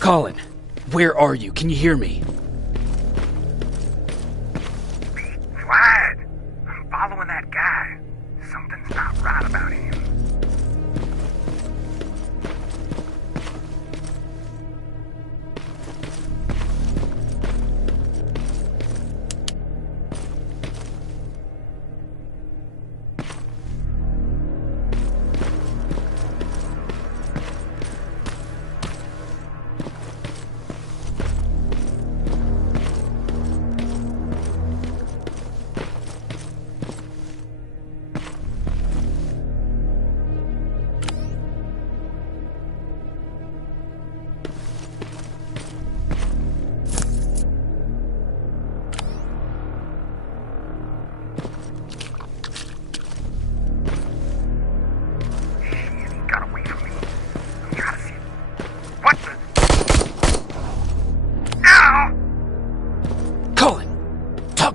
Colin, where are you? Can you hear me? Be quiet. I'm following that guy. Something's not right about him.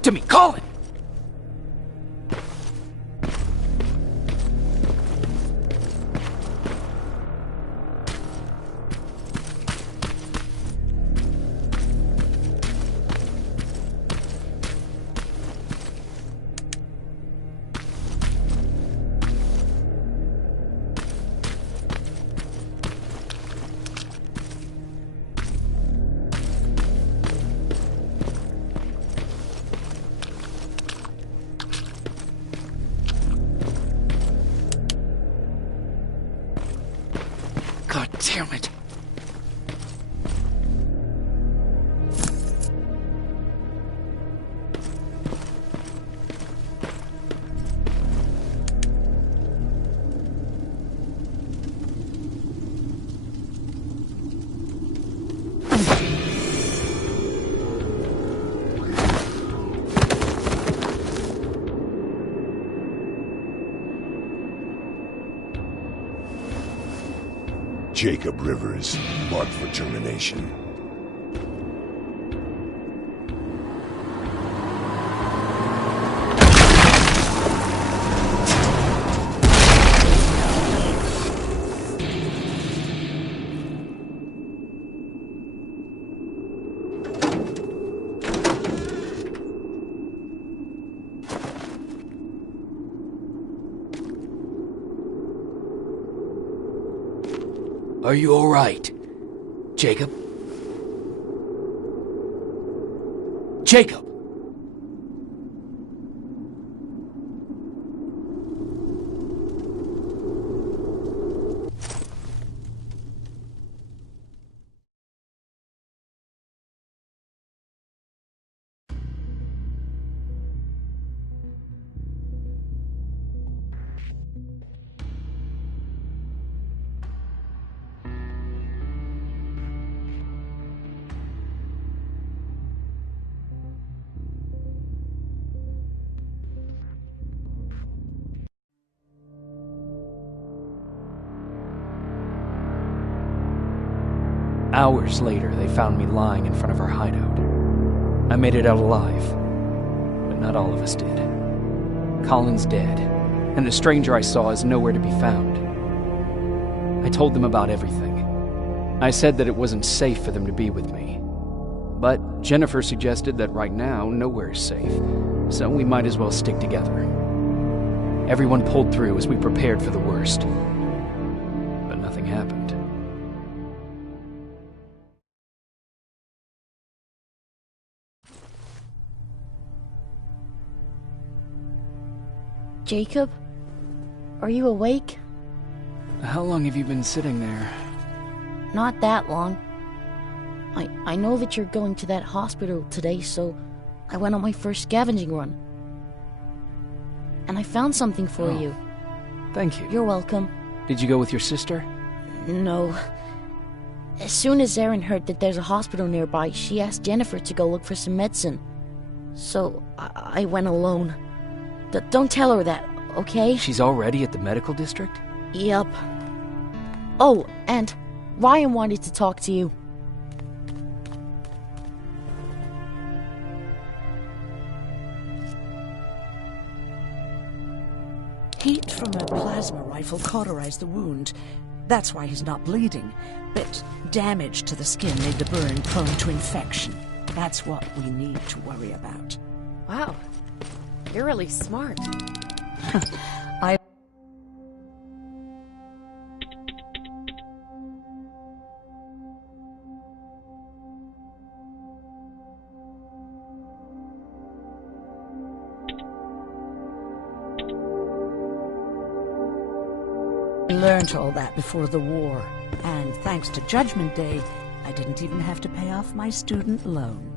To me, Colin! God damn it. Jacob Rivers, marked for termination. Are you all right, Jacob? Jacob! Hours later, they found me lying in front of our hideout. I made it out alive, but not all of us did. Colin's dead, and the stranger I saw is nowhere to be found. I told them about everything. I said that it wasn't safe for them to be with me. But Jennifer suggested that right now, nowhere is safe, so we might as well stick together. Everyone pulled through as we prepared for the worst, but nothing happened. Jacob? Are you awake? How long have you been sitting there? Not that long. I know that you're going to that hospital today, so I went on my first scavenging run. And I found something for you. Thank you. You're welcome. Did you go with your sister? No. As soon as Erin heard that there's a hospital nearby, she asked Jennifer to go look for some medicine. So I went alone. Don't tell her that, okay? She's already at the medical district? Yup. Oh, and Ryan wanted to talk to you. Heat from a plasma rifle cauterized the wound. That's why he's not bleeding. But damage to the skin made the burn prone to infection. That's what we need to worry about. Wow. You're really smart. I... learned all that before the war, and thanks to Judgment Day, I didn't even have to pay off my student loan.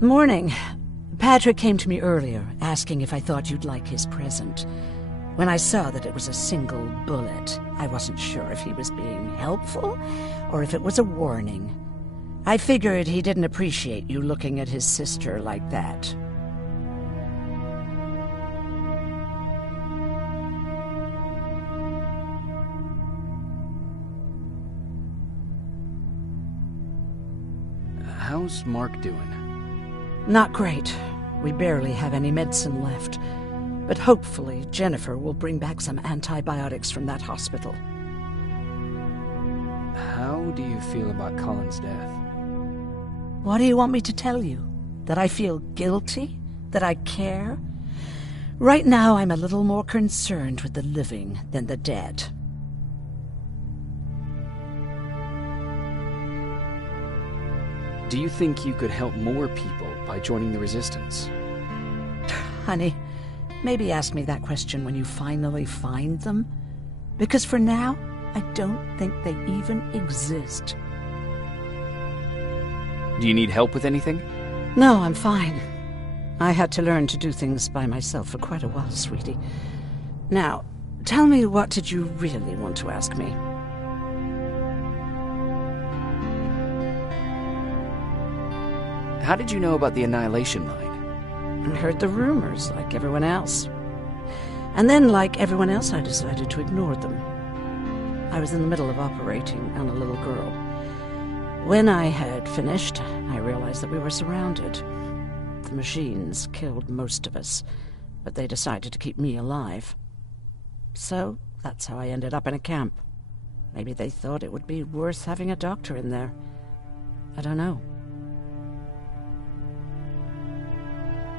Morning. Patrick came to me earlier, asking if I thought you'd like his present. When I saw that it was a single bullet, I wasn't sure if he was being helpful or if it was a warning. I figured he didn't appreciate you looking at his sister like that. How's Mark doing? Not great. We barely have any medicine left. But hopefully Jennifer will bring back some antibiotics from that hospital. How do you feel about Colin's death? What do you want me to tell you? That I feel guilty? That I care? Right now I'm a little more concerned with the living than the dead. Do you think you could help more people by joining the Resistance? Honey, maybe ask me that question when you finally find them. Because for now, I don't think they even exist. Do you need help with anything? No, I'm fine. I had to learn to do things by myself for quite a while, sweetie. Now, tell me, what did you really want to ask me? How did you know about the Annihilation Line? I heard the rumors, like everyone else. And then, like everyone else, I decided to ignore them. I was in the middle of operating on a little girl. When I had finished, I realized that we were surrounded. The machines killed most of us, but they decided to keep me alive. So, that's how I ended up in a camp. Maybe they thought it would be worth having a doctor in there. I don't know.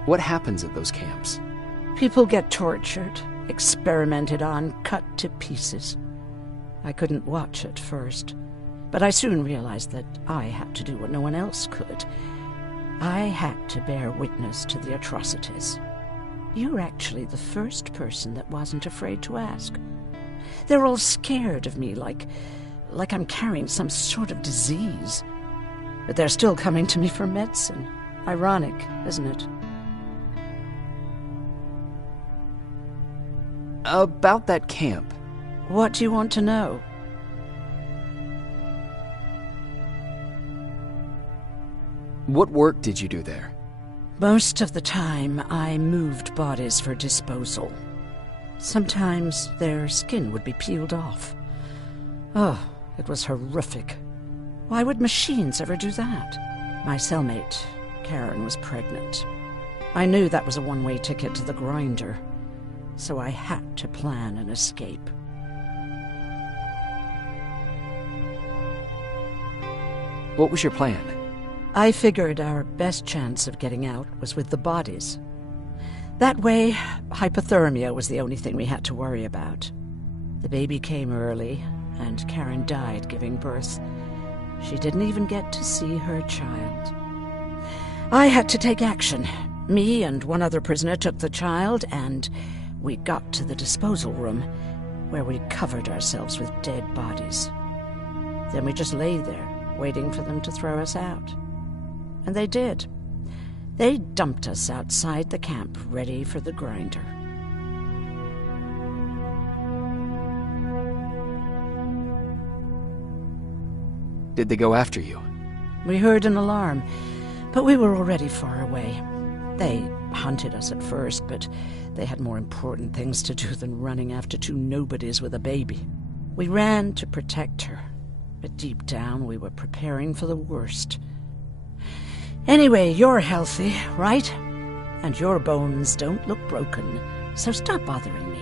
What happens at those camps? People get tortured, experimented on, cut to pieces. I couldn't watch at first, but I soon realized that I had to do what no one else could. I had to bear witness to the atrocities. You're actually the first person that wasn't afraid to ask. They're all scared of me, like I'm carrying some sort of disease. But they're still coming to me for medicine. Ironic, isn't it? About that camp. What do you want to know? What work did you do there? Most of the time, I moved bodies for disposal. Sometimes their skin would be peeled off. Oh, it was horrific. Why would machines ever do that? My cellmate, Karen, was pregnant. I knew that was a one-way ticket to the grinder, so I had to plan an escape. What was your plan? I figured our best chance of getting out was with the bodies. That way, hypothermia was the only thing we had to worry about. The baby came early, and Karen died giving birth. She didn't even get to see her child. I had to take action. Me and one other prisoner took the child, and we got to the disposal room, where we covered ourselves with dead bodies. Then we just lay there, waiting for them to throw us out. And they did. They dumped us outside the camp, ready for the grinder. Did they go after you? We heard an alarm, but we were already far away. They hunted us at first, but they had more important things to do than running after two nobodies with a baby. We ran to protect her, But deep down, we were preparing for the worst. Anyway, you're healthy, right? And your bones don't look broken, so stop bothering me.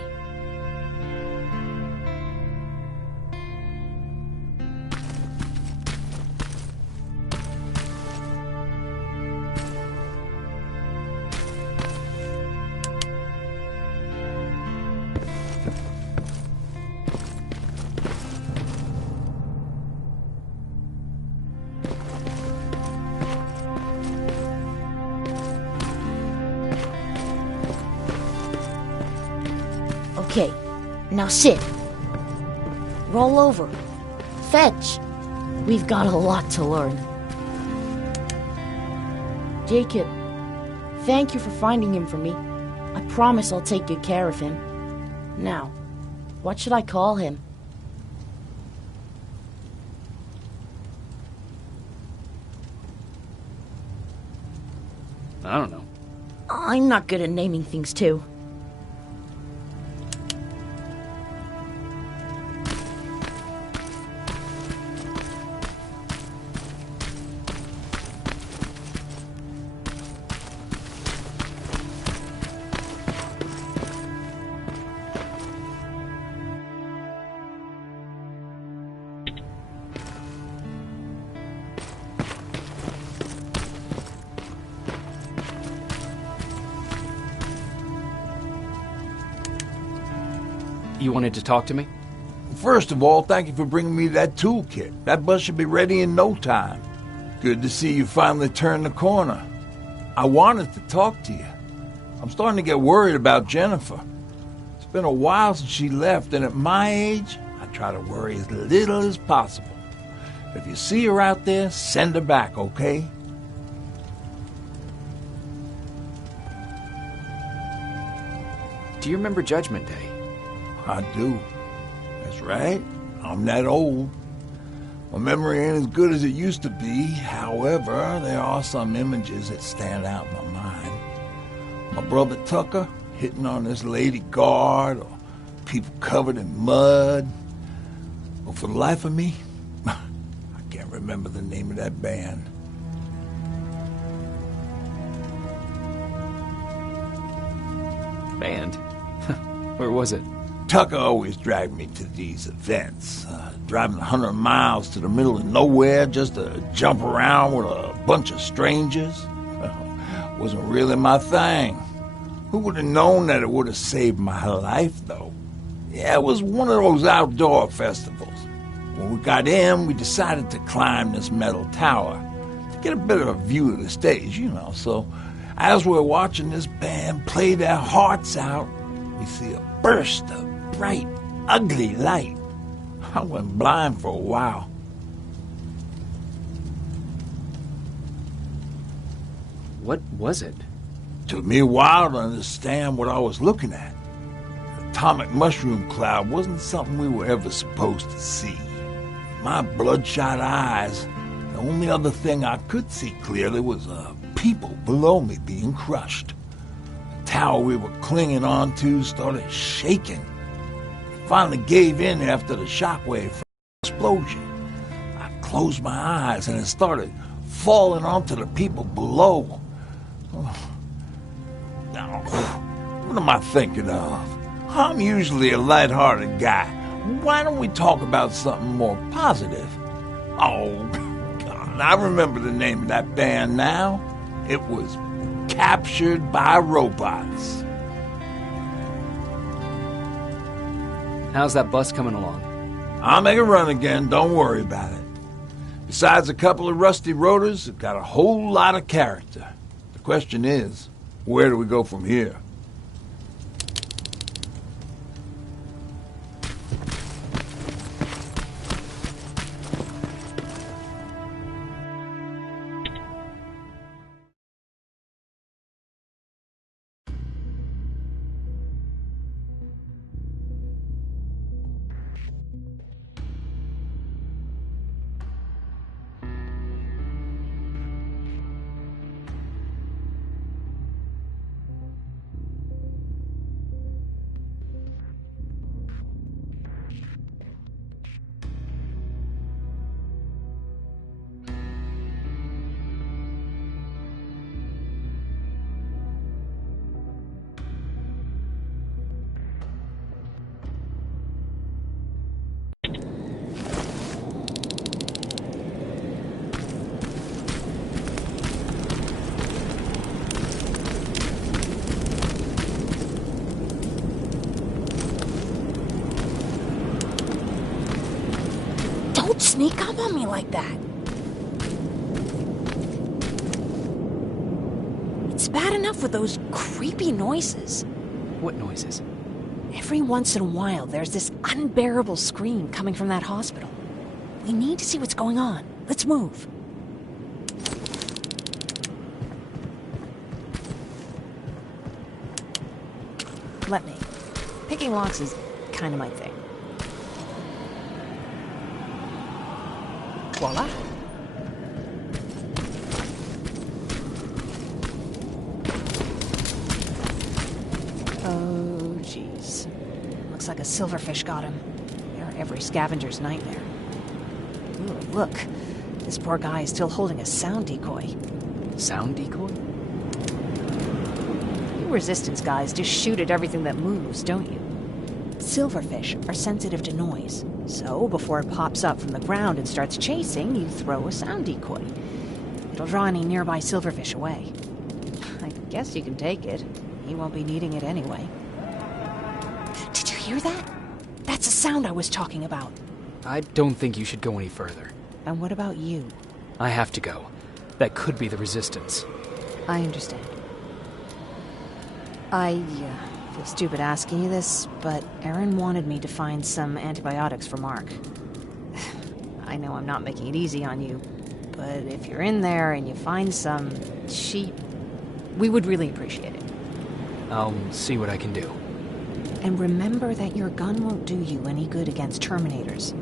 Okay, now sit. Roll over. Fetch. We've got a lot to learn. Jacob, thank you for finding him for me. I promise I'll take good care of him. Now, what should I call him? I don't know. I'm not good at naming things, too. You wanted to talk to me? First of all, thank you for bringing me that toolkit. That bus should be ready in no time. Good to see you finally turned the corner. I wanted to talk to you. I'm starting to get worried about Jennifer. It's been a while since she left, and at my age, I try to worry as little as possible. If you see her out there, send her back, okay? Do you remember Judgment Day? I do. That's right. I'm that old. My memory ain't as good as it used to be. However, there are some images that stand out in my mind. My brother Tucker hitting on this lady guard, or people covered in mud. But for the life of me, I can't remember the name of that band. Band? Where was it? Tucker always dragged me to these events, driving 100 miles to the middle of nowhere just to jump around with a bunch of strangers. Wasn't really my thing. Who would have known that it would have saved my life, though? Yeah, it was one of those outdoor festivals. When we got in, we decided to climb this metal tower to get a bit of a view of the stage, So as we're watching this band play their hearts out, we see a burst of bright, ugly light. I went blind for a while. What was it? Took me a while to understand what I was looking at. The atomic mushroom cloud wasn't something we were ever supposed to see. My bloodshot eyes, the only other thing I could see clearly was people below me being crushed. The tower we were clinging onto started shaking. It finally gave in after the shockwave from the explosion. I closed my eyes and it started falling onto the people below. Now, what am I thinking of? I'm usually a lighthearted guy. Why don't we talk about something more positive? Oh, God, I remember the name of that band now. It was Captured by Robots. How's that bus coming along? I'll make a run again, don't worry about it. Besides a couple of rusty rotors, it's got a whole lot of character. The question is, where do we go from here? Don't sneak up on me like that. It's bad enough with those creepy noises. What noises? Every once in a while, there's this unbearable scream coming from that hospital. We need to see what's going on. Let's move. Let me. Picking locks is kind of my thing. Voila. Oh, jeez. Looks like a silverfish got him. They're every scavenger's nightmare. Ooh, look. This poor guy is still holding a sound decoy. Sound decoy? You resistance guys just shoot at everything that moves, don't you? Silverfish are sensitive to noise, so before it pops up from the ground and starts chasing, you throw a sound decoy. It'll draw any nearby silverfish away. I guess you can take it. He won't be needing it anyway. Did you hear that? That's the sound I was talking about. I don't think you should go any further. And what about you? I have to go. That could be the resistance. I understand. I feel stupid asking you this, but Erin wanted me to find some antibiotics for Mark. I know I'm not making it easy on you, but if you're in there and you find some, we would really appreciate it. I'll see what I can do. And remember that your gun won't do you any good against Terminators.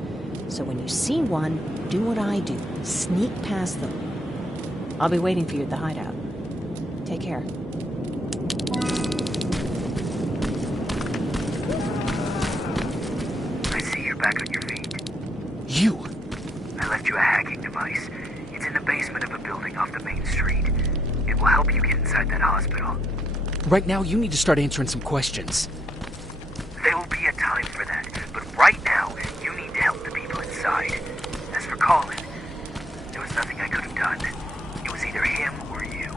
So when you see one, do what I do. Sneak past them. I'll be waiting for you at the hideout. Take care. I see you're back on your feet. You! I left you a hacking device. It's in the basement of a building off the main street. It will help you get inside that hospital. Right now, you need to start answering some questions. There will be a time for that, but right now, you need to help the people inside. As for Colin, there was nothing I could have done. It was either him or you.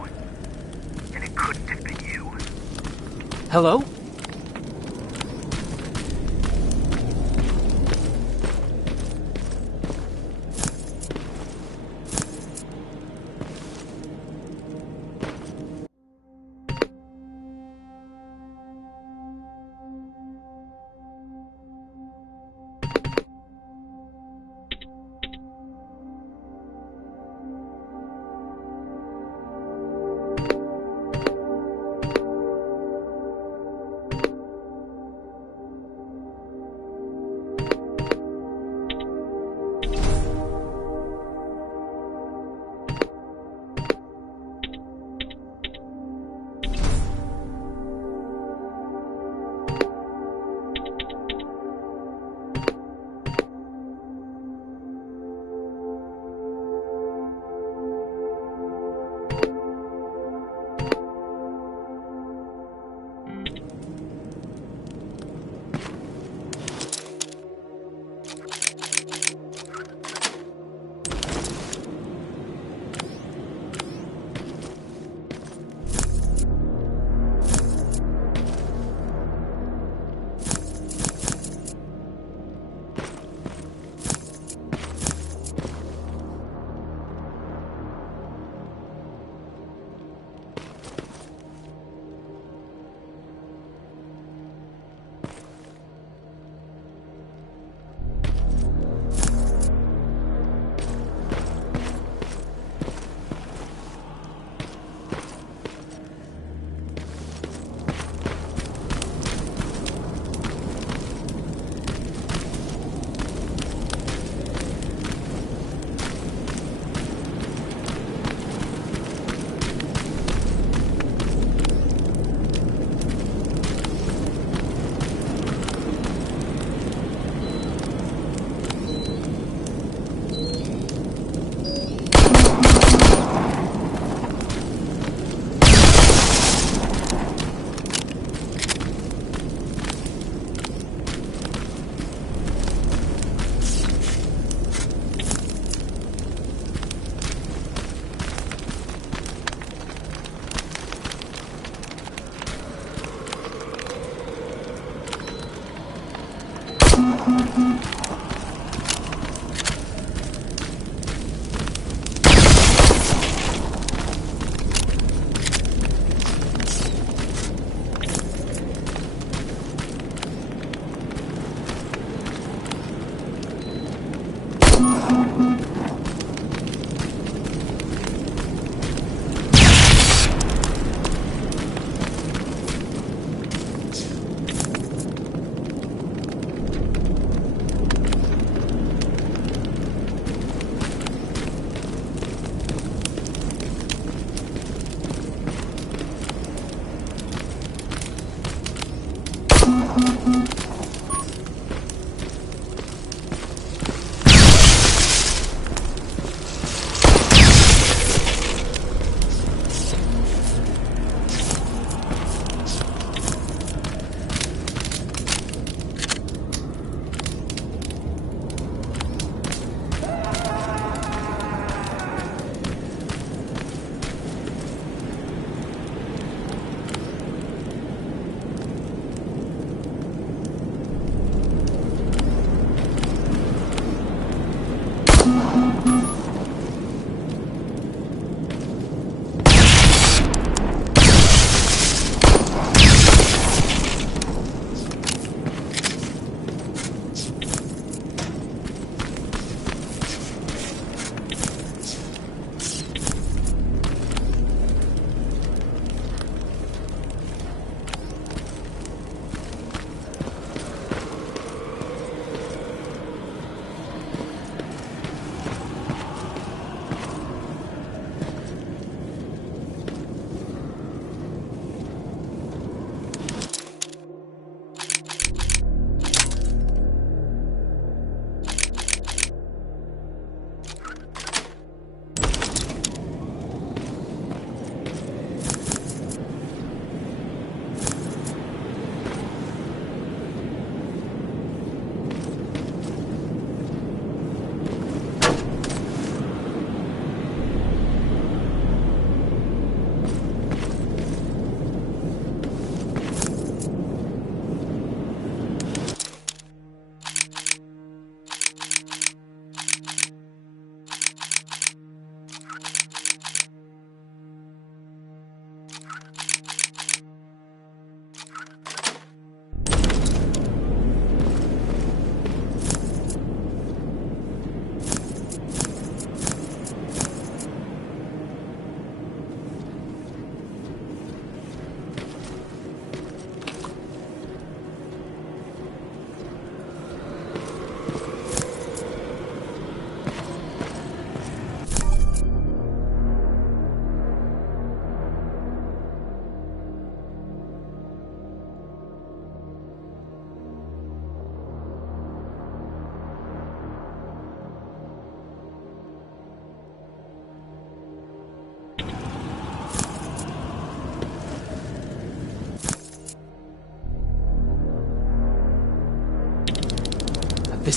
And it couldn't have been you. Hello?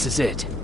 this is it.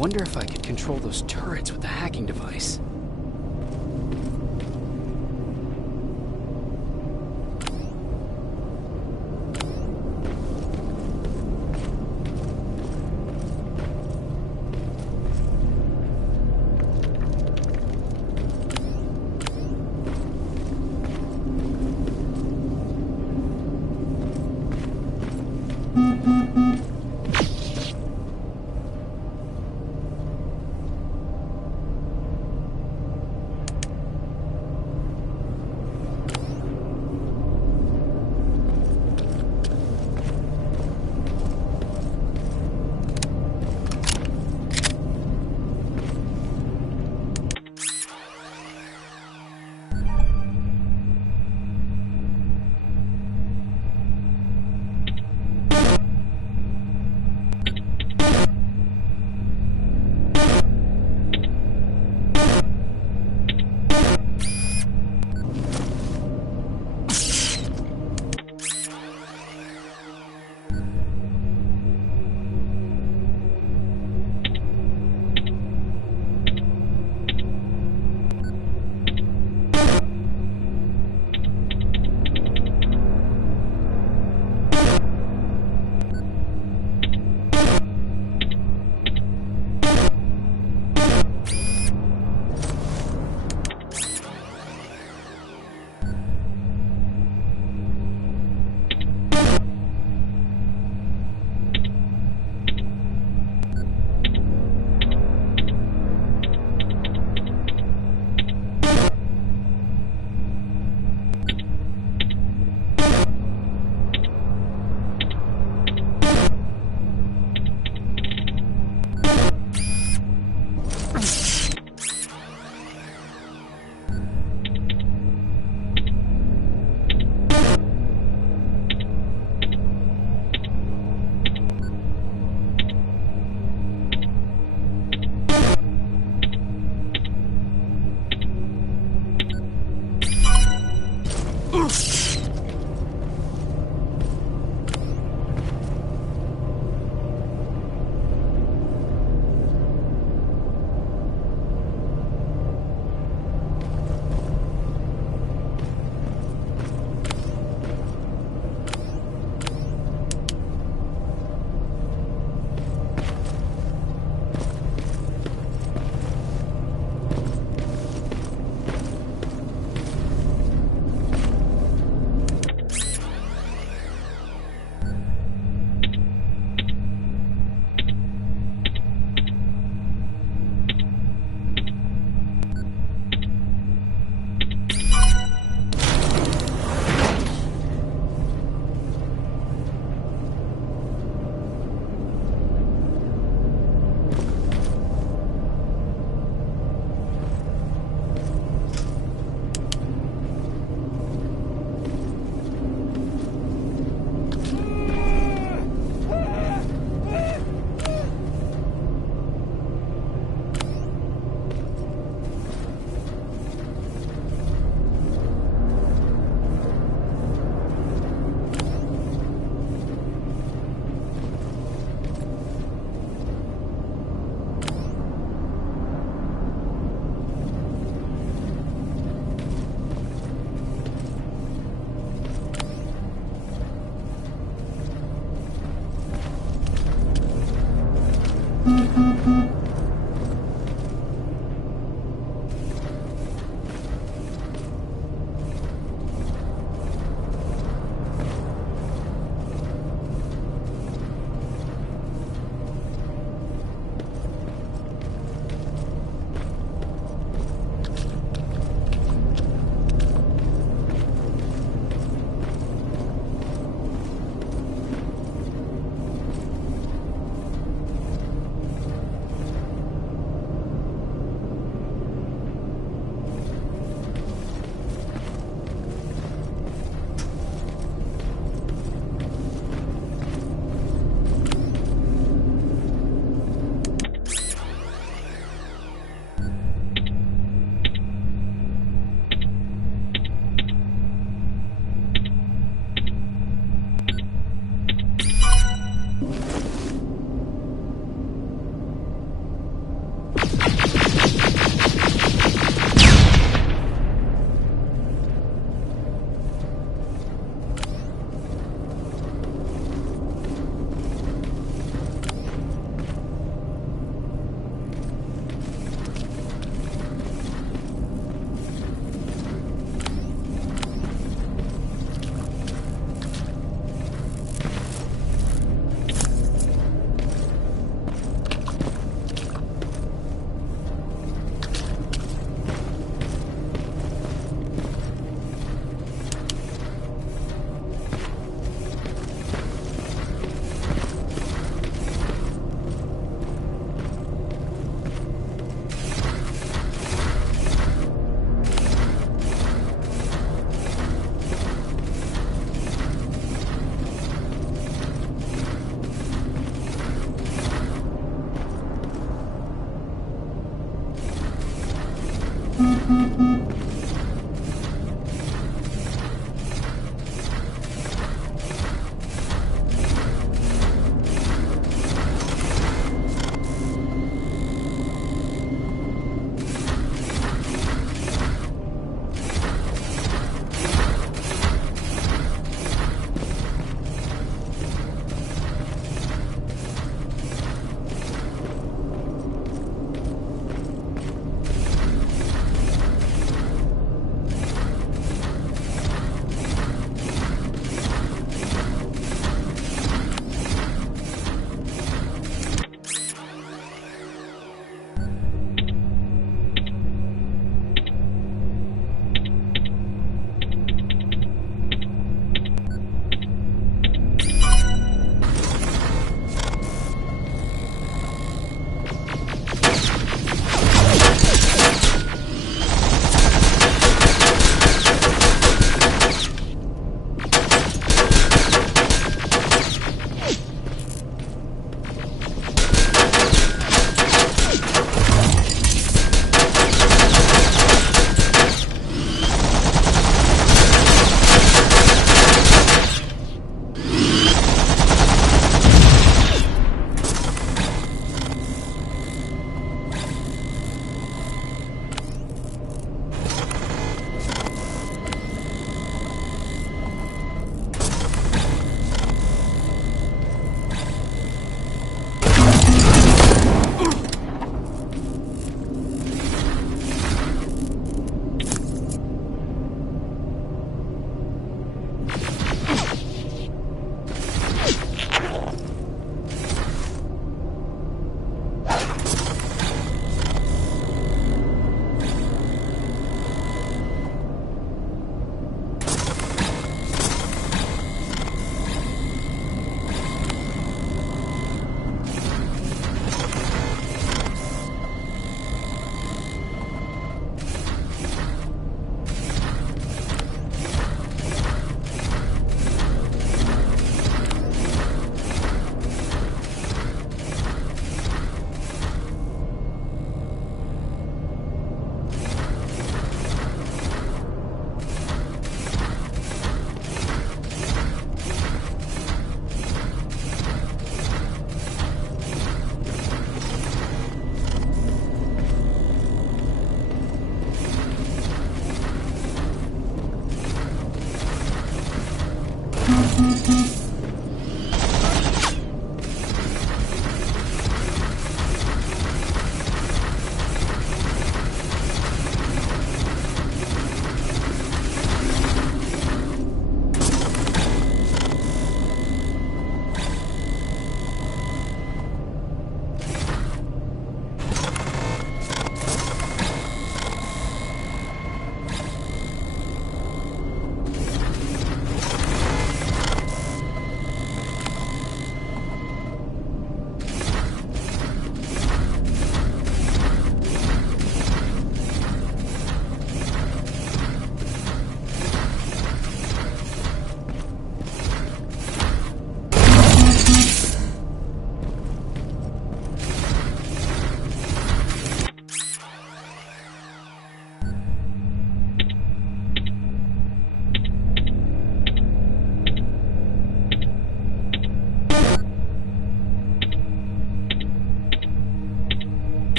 wonder if I could control those turrets with the hacking device.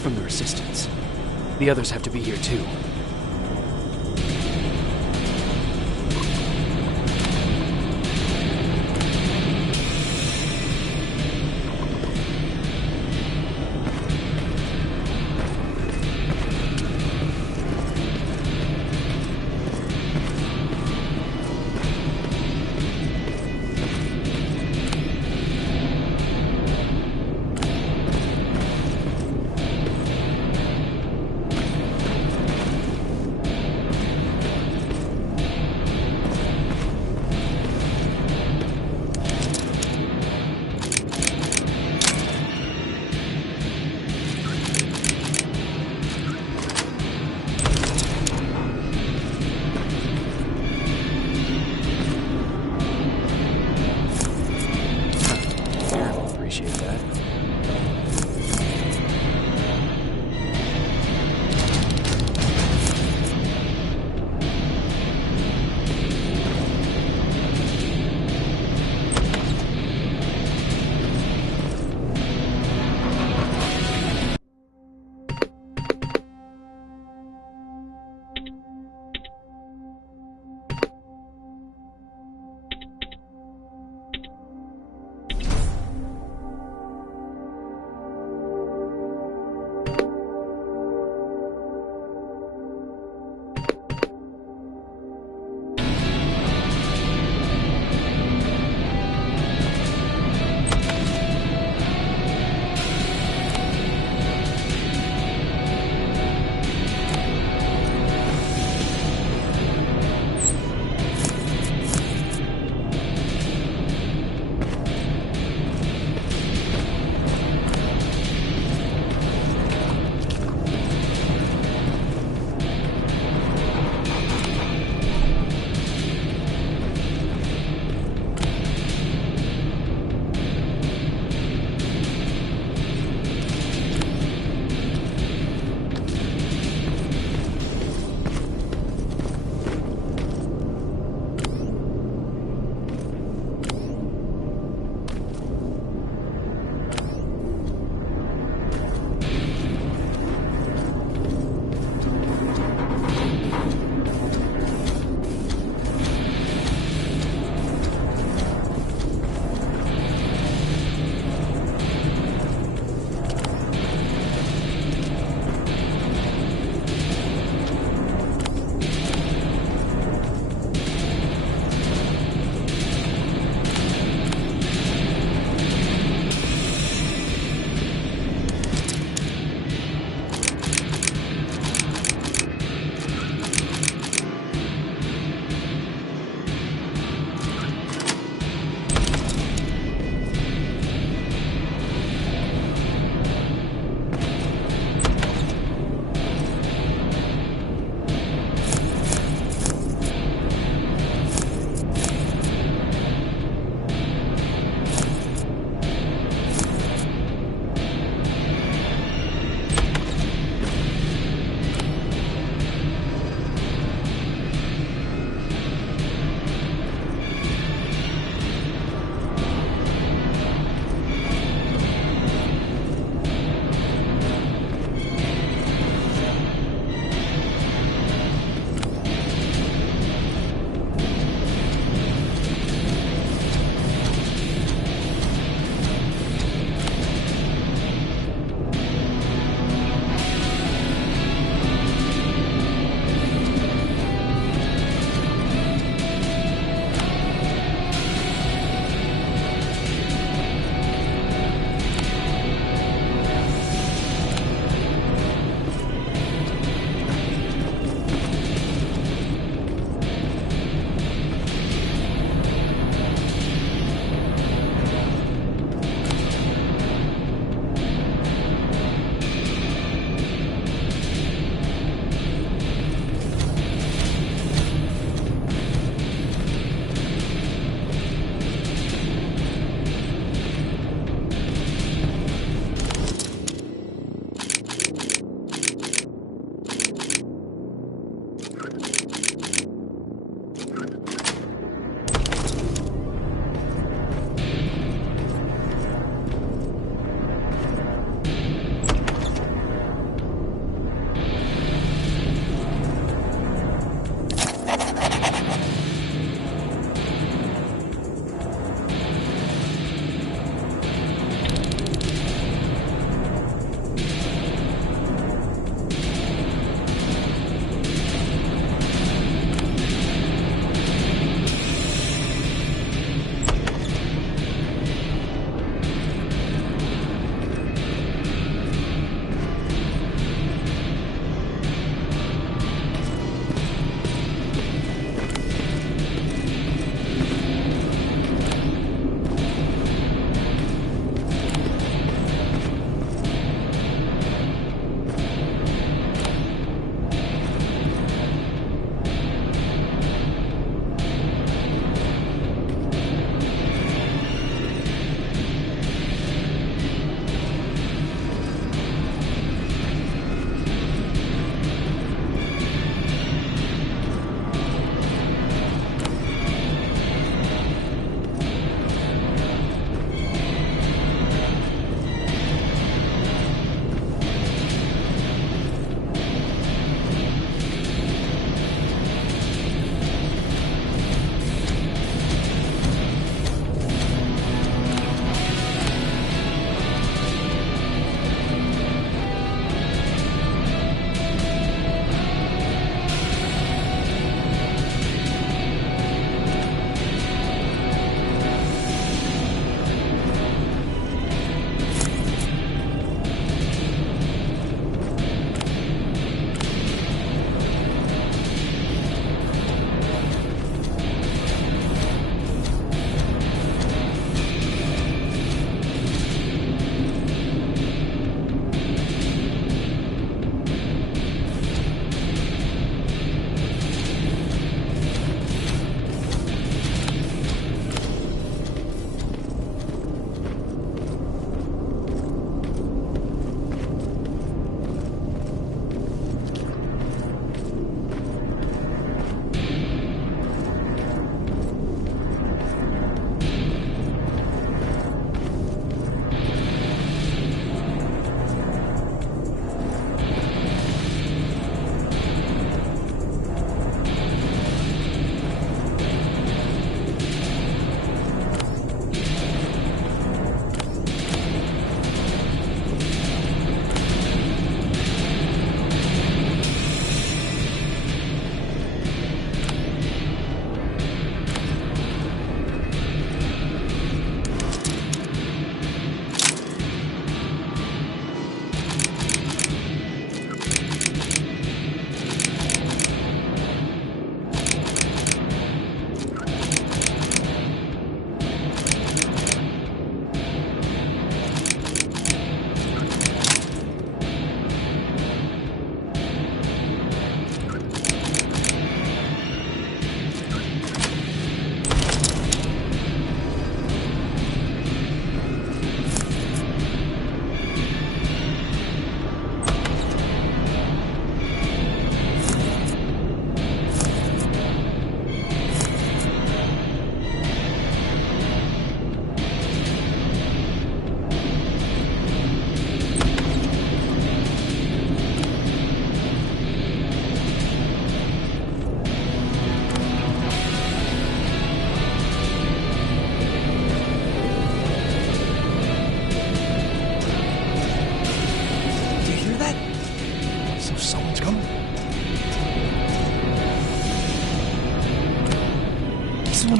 From the Resistance. The others have to be here too.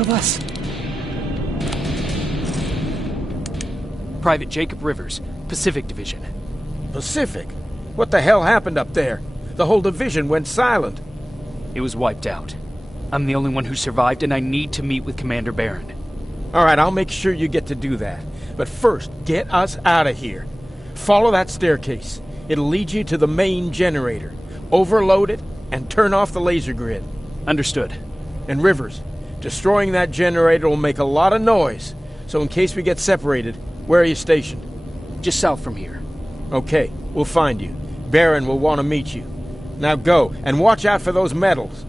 one of us? Private Jacob Rivers, Pacific Division. Pacific? What the hell happened up there? The whole division went silent. It was wiped out. I'm the only one who survived, and I need to meet with Commander Barron. All right, I'll make sure you get to do that. But first, get us out of here. Follow that staircase. It'll lead you to the main generator. Overload it and turn off the laser grid. Understood. And Rivers, destroying that generator will make a lot of noise. So in case we get separated, where are you stationed? Just south from here. Okay, we'll find you. Barron will want to meet you. Now go, and watch out for those medals.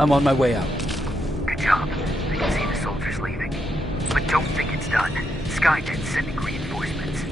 I'm on my way out. Good job. I can see the soldiers leaving. But don't think it's done. Skynet's sending reinforcements.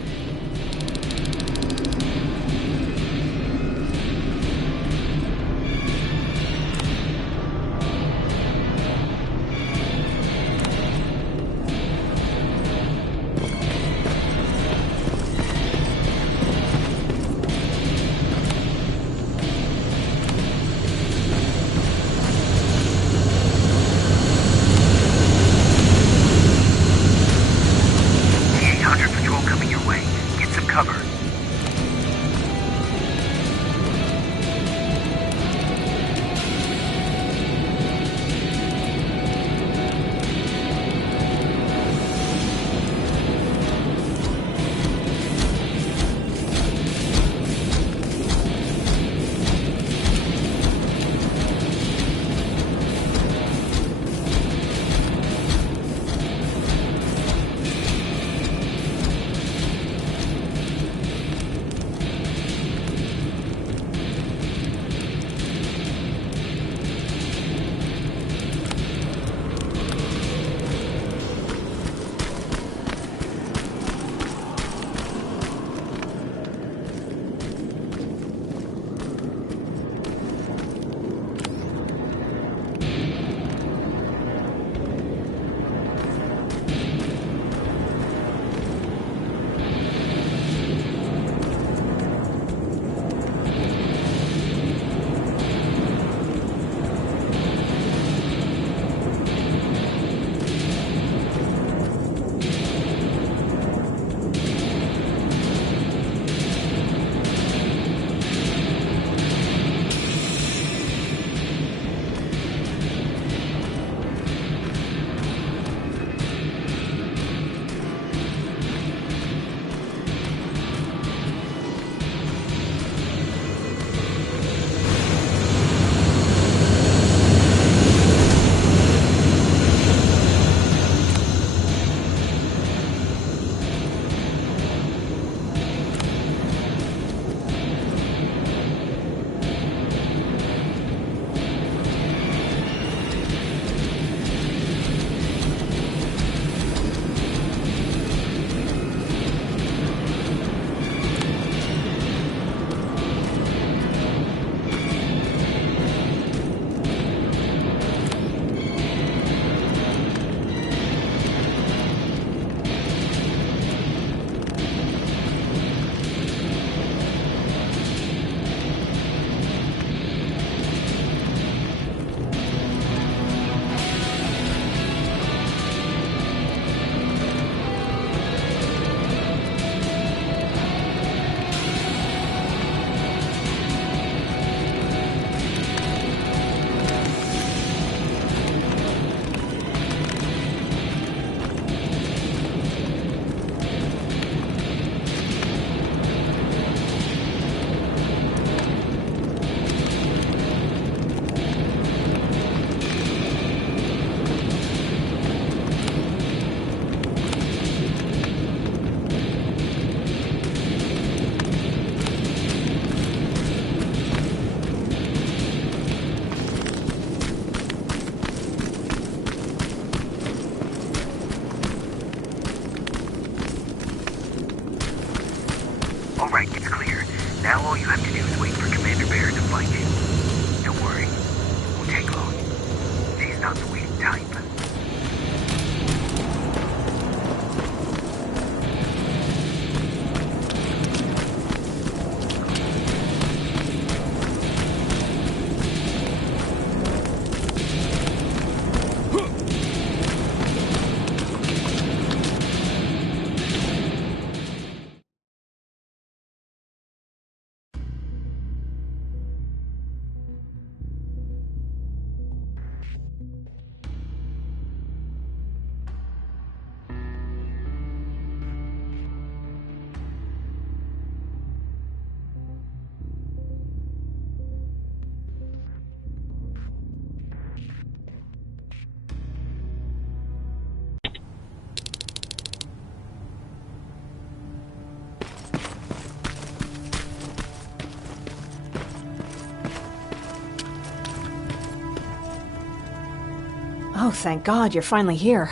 Oh, thank God, you're finally here.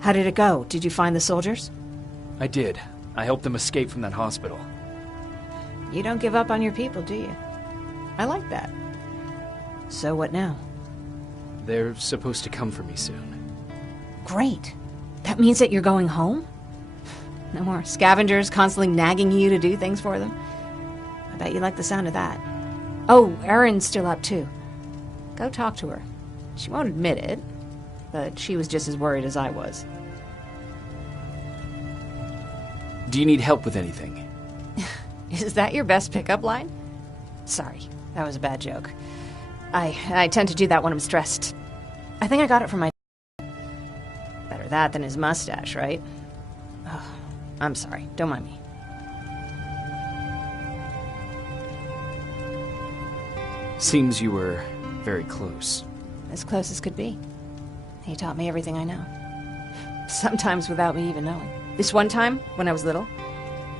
How did it go? Did you find the soldiers? I did. I helped them escape from that hospital. You don't give up on your people, do you? I like that. So what now? They're supposed to come for me soon. Great. That means that you're going home? No more scavengers constantly nagging you to do things for them? I bet you like the sound of that. Oh, Erin's still up too. Go talk to her. She won't admit it, but she was just as worried as I was. Do you need help with anything? Is that your best pickup line? Sorry, that was a bad joke. I tend to do that when I'm stressed. I think I got it from my... Better that than his mustache, right? Oh, I'm sorry, don't mind me. Seems you were very close. As close as could be. He taught me everything I know. Sometimes without me even knowing. This one time, when I was little,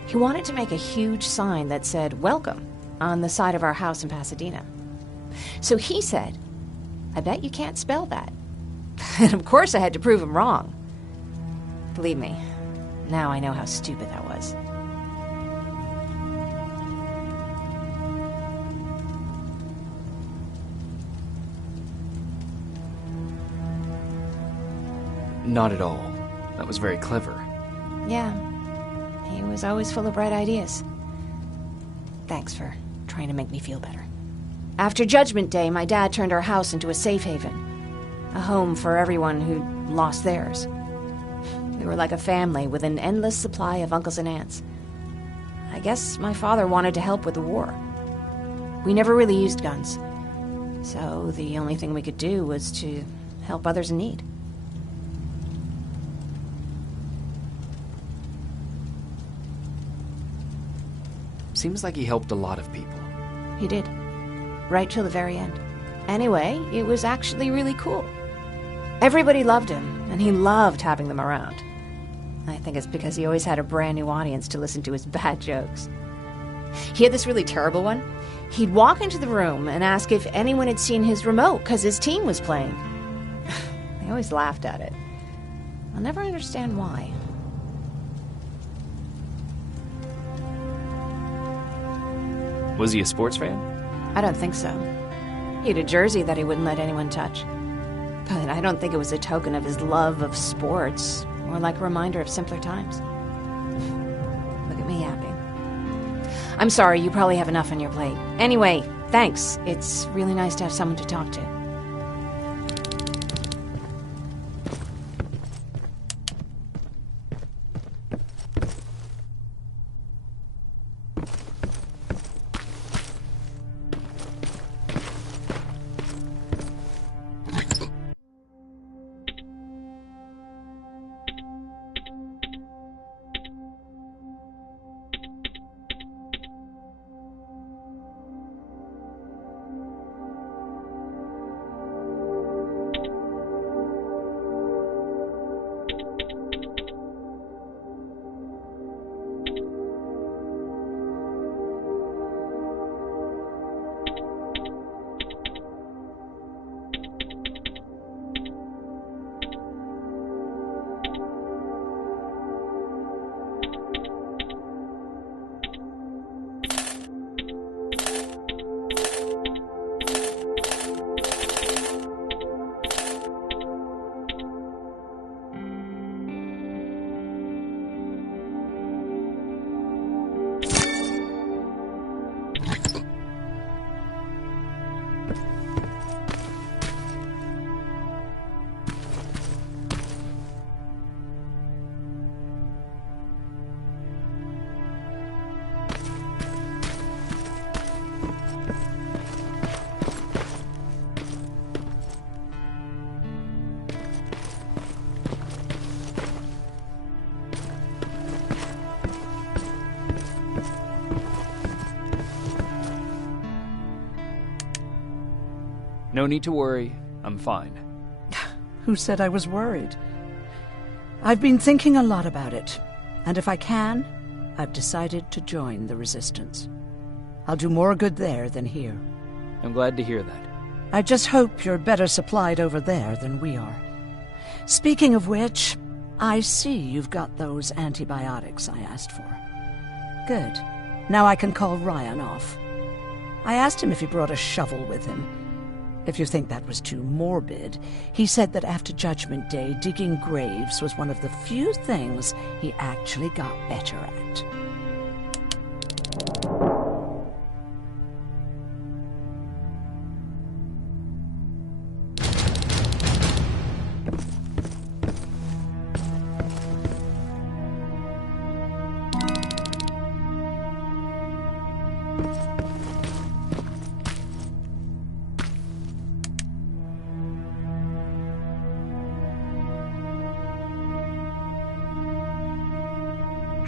he wanted to make a huge sign that said, "Welcome," on the side of our house in Pasadena. So he said, "I bet you can't spell that." And of course I had to prove him wrong. Believe me, now I know how stupid that was. Not at all. That was very clever. Yeah, he was always full of bright ideas. Thanks for trying to make me feel better. After Judgment Day, my dad turned our house into a safe haven. A home for everyone who lost theirs. We were like a family with an endless supply of uncles and aunts. I guess my father wanted to help with the war. We never really used guns. So the only thing we could do was to help others in need. Seems like he helped a lot of people. He did. Right till the very end. Anyway, it was actually really cool. Everybody loved him, and he loved having them around. I think it's because he always had a brand new audience to listen to his bad jokes. He had this really terrible one. He'd walk into the room and ask if anyone had seen his remote because his team was playing. They always laughed at it. I'll never understand why. Was he a sports fan? I don't think so. He had a jersey that he wouldn't let anyone touch. But I don't think it was a token of his love of sports, or like a reminder of simpler times. Look at me yapping. I'm sorry, you probably have enough on your plate. Anyway, thanks. It's really nice to have someone to talk to. No need to worry. I'm fine. Who said I was worried? I've been thinking a lot about it, and if I can, I've decided to join the Resistance. I'll do more good there than here. I'm glad to hear that. I just hope you're better supplied over there than we are. Speaking of which, I see you've got those antibiotics I asked for. Good. Now I can call Ryan off. I asked him if he brought a shovel with him. If you think that was too morbid, he said that after Judgment Day, digging graves was one of the few things he actually got better at.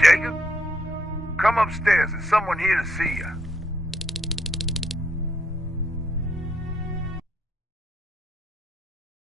Jacob? Come upstairs. There's someone here to see you.